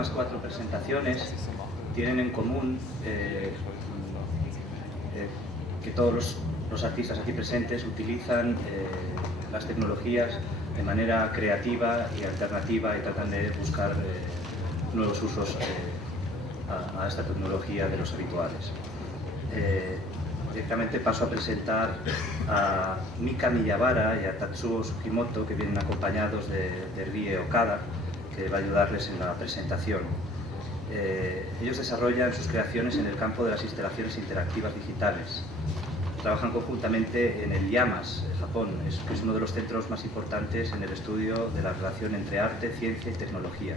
últimas 4 presentaciones tienen en común que todos los artistas aquí presentes utilizan las tecnologías de manera creativa y alternativa y tratan de buscar nuevos usos a esta tecnología de los habituales. Directamente paso a presentar a Mika Miyabara y a Tatsuo Sugimoto, que vienen acompañados de Rie Okada, que va a ayudarles en la presentación. Ellos desarrollan sus creaciones en el campo de las instalaciones interactivas digitales. Trabajan conjuntamente en el IAMAS, Japón, que es uno de los centros más importantes en el estudio de la relación entre arte, ciencia y tecnología.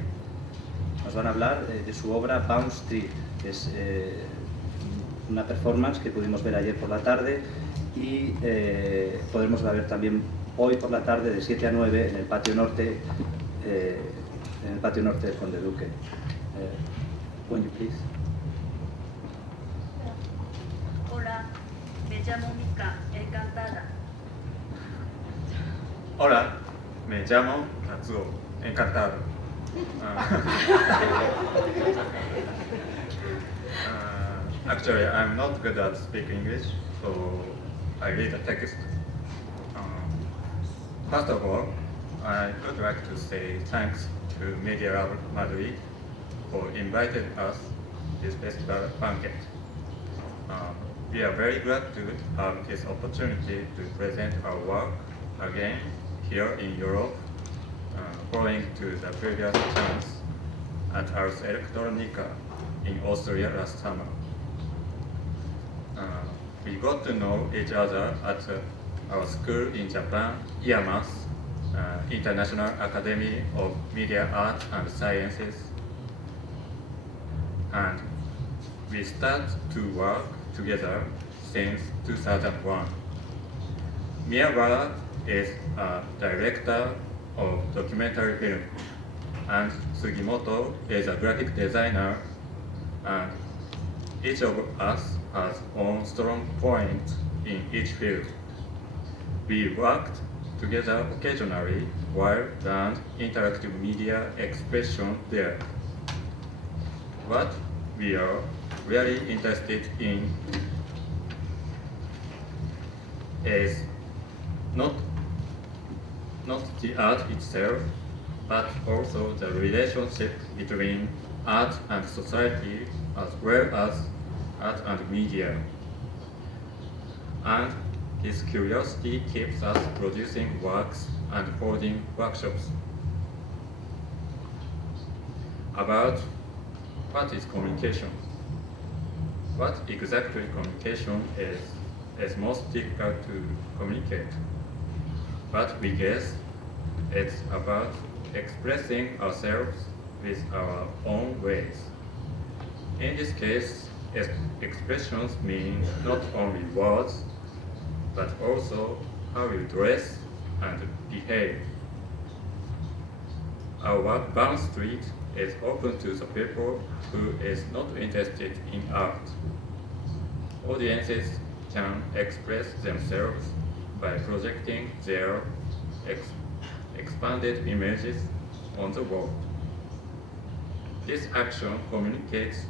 Nos van a hablar de su obra Bounce Street, que es una performance que pudimos ver ayer por la tarde y podremos ver también hoy por la tarde de 7 a 9 en el patio norte del Conde Duque. When you please. Hola, me llamo Mika, encantada. Hola, me llamo Tatsuo, encantado. Actually, I'm not good at speaking English, so I read the text. First of all, I would like to say thanks to Miyabara Madrid for inviting us this festival Banquete. We are very glad to have this opportunity to present our work again here in Europe, following to the previous chance at Ars Electronica in Austria last summer. We got to know each other at our school in Japan, IAMAS, International Academy of Media Arts and Sciences, and we started to work together since 2001. Miyabara is a director of documentary film, and Sugimoto is a graphic designer, and each of us has own strong points in each field. We worked together occasionally while learned interactive media expression there. What we are really interested in is not the art itself, but also the relationship between art and society, as well as art and media. And this curiosity keeps us producing works and holding workshops. About what is communication? What exactly communication is most difficult to communicate. But we guess it's about expressing ourselves with our own ways. In this case, expressions mean not only words, but also how you dress and behave. Our work Bounce Street is open to the people who is not interested in art. Audiences can express themselves by projecting their expanded images on the wall. This action communicates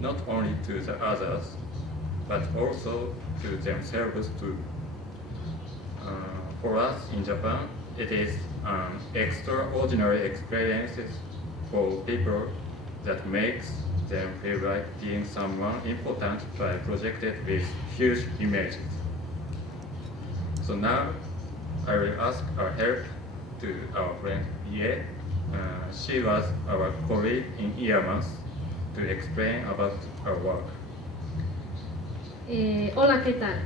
not only to the others, but also to themselves too. For us in Japan, it is an extraordinary experience for people that makes them feel like being someone important by projected with huge images. So now I will ask our help to our friend Ie. She was our colleague in IAMAS to explain about our work. Hola, ¿qué tal?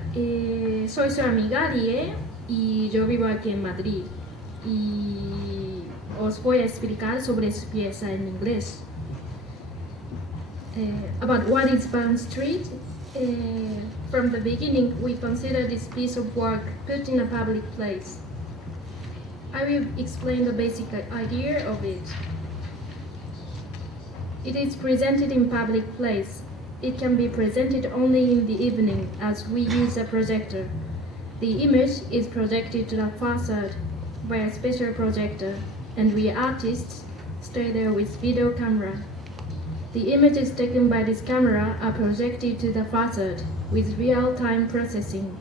Soy su amiga Rie y yo vivo aquí en Madrid. Y os voy a explicar sobre su pieza en inglés. About what is Bounce Street. From the beginning, we consider this piece of work put in a public place. I will explain the basic idea of it. It is presented in public place. It can be presented only in the evening as we use a projector. The image is projected to the facade by a special projector, and we artists stay there with video camera. The images taken by this camera are projected to the facade with real-time processing.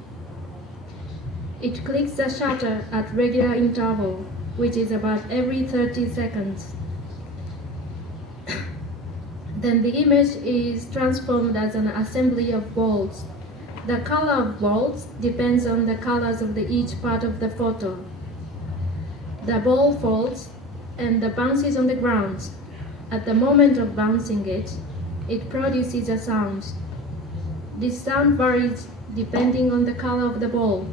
It clicks the shutter at regular interval, which is about every 30 seconds. Then the image is transformed as an assembly of balls. The color of balls depends on the colors of each part of the photo. The ball falls and bounces on the ground. At the moment of bouncing it, it produces a sound. This sound varies depending on the color of the ball.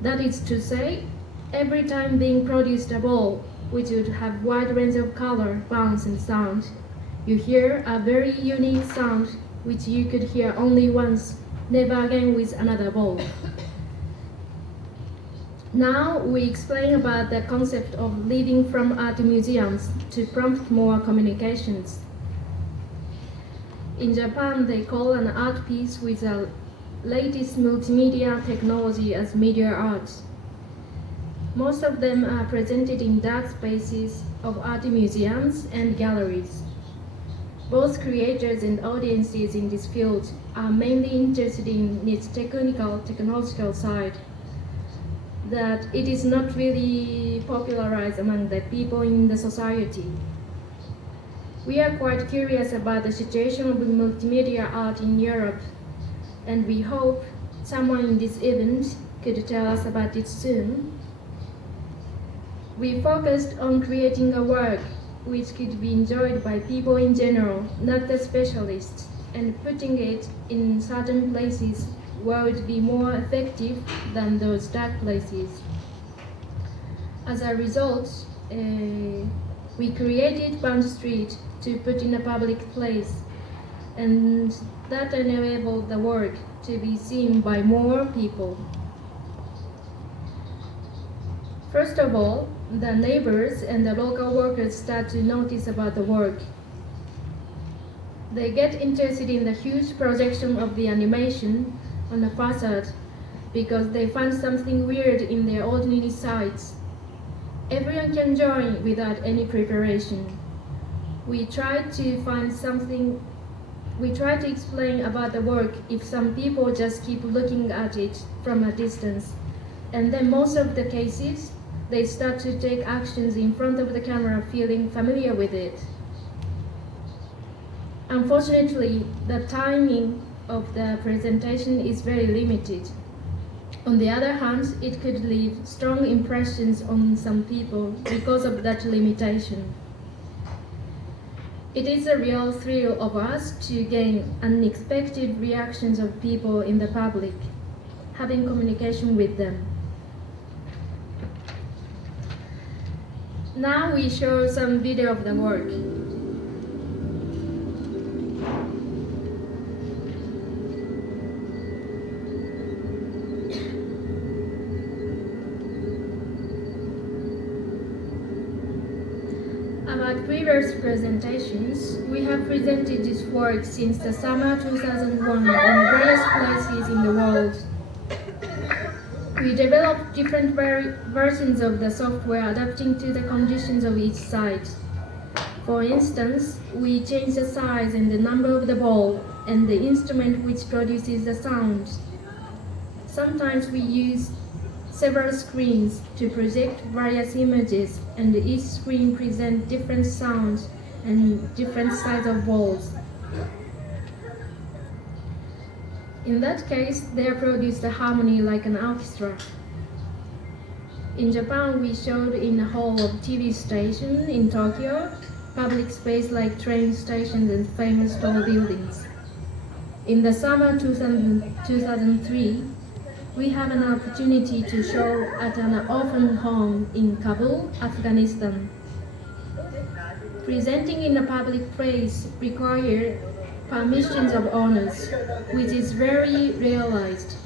That is to say, every time being produced a ball, which would have wide range of color, bounce and sound, you hear a very unique sound which you could hear only once, never again with another ball. Now we explain about the concept of leaving from art museums to prompt more communications. In Japan, they call an art piece with the latest multimedia technology as media art. Most of them are presented in dark spaces of art museums and galleries. Both creators and audiences in this field are mainly interested in its technological side, that it is not really popularized among the people in the society. We are quite curious about the situation of multimedia art in Europe, and we hope someone in this event could tell us about it soon. We focused on creating a work which could be enjoyed by people in general, not the specialists, and putting it in certain places where it would be more effective than those dark places. As a result, we created Bond Street to put in a public place, and that enabled the work to be seen by more people. First of all, the neighbors and the local workers start to notice about the work. They get interested in the huge projection of the animation on the facade because they find something weird in their ordinary sights. Everyone can join without any preparation. We try to explain about the work if some people just keep looking at it from a distance, and then most of the cases they start to take actions in front of the camera feeling familiar with it. Unfortunately, the timing of the presentation is very limited. On the other hand, it could leave strong impressions on some people because of that limitation. It is a real thrill of us to gain unexpected reactions of people in the public, having communication with them. Now we show some video of the work. About previous presentations, we have presented this work since the summer 2001 in various places in the world. We developed different versions of the software adapting to the conditions of each site. For instance, we changed the size and the number of the ball and the instrument which produces the sound. Sometimes we use several screens to project various images, and each screen presents different sounds and different size of balls. In that case, they produced a harmony like an orchestra. In Japan, we showed in a hall of TV station in Tokyo, public space like train stations and famous tall buildings. In the summer 2003, we have an opportunity to show at an orphan home in Kabul, Afghanistan. Presenting in a public place requires permissions of owners, which is very realized.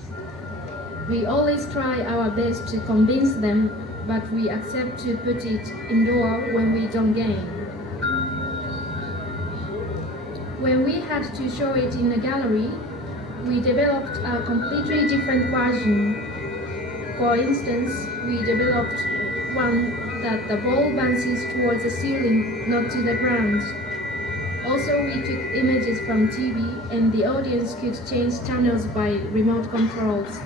We always try our best to convince them, but we accept to put it indoor when we don't gain. When we had to show it in a gallery, we developed a completely different version. For instance, we developed one that the ball bounces towards the ceiling, not to the ground. Also, we took images from TV, and the audience could change channels by remote controls.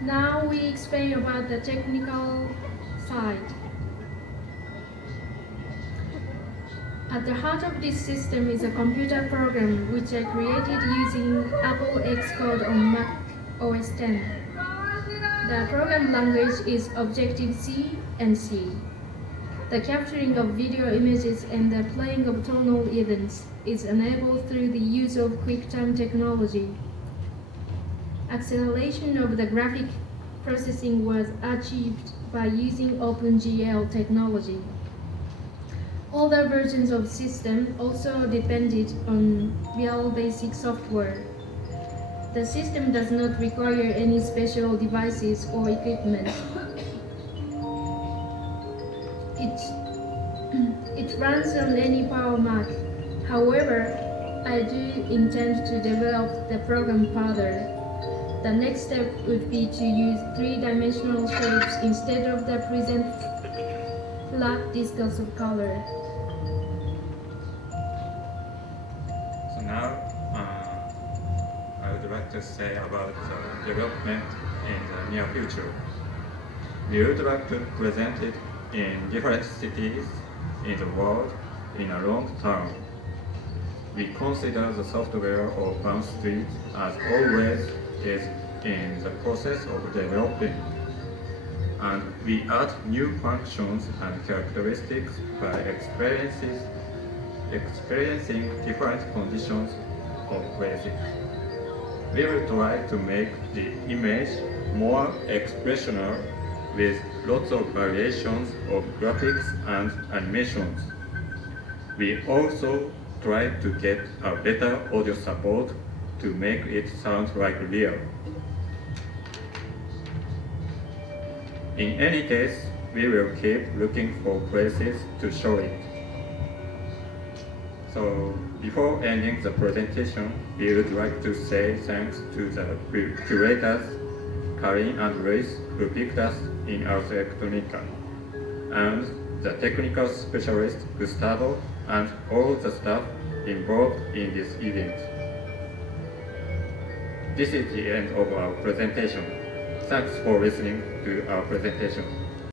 Now we explain about the technical side. At the heart of this system is a computer program which I created using Apple Xcode on Mac OS X. The program language is Objective-C and C. The capturing of video images and the playing of tonal events is enabled through the use of QuickTime technology. Acceleration of the graphic processing was achieved by using OpenGL technology. Older versions of system also depended on Real Basic software. The system does not require any special devices or equipment. It runs on any Power Mac. However, I do intend to develop the program further. The next step would be to use three-dimensional shapes instead of the present flat discs of color. So now I would like to say about the development in the near future. We would like to present it in different cities in the world in a long term. We consider the software of Bank Street as always is in the process of developing, and we add new functions and characteristics by experiencing different conditions of places. We will try to make the image more expressional with lots of variations of graphics and animations. We also try to get a better audio support to make it sound like real. In any case, we will keep looking for places to show it. So, before ending the presentation, we would like to say thanks to the curators, Karin and Luis, who picked us in Ars Electronica, and the technical specialist, Gustavo, and all the staff involved in this event. This is the end of our presentation. Thanks for listening to our presentation.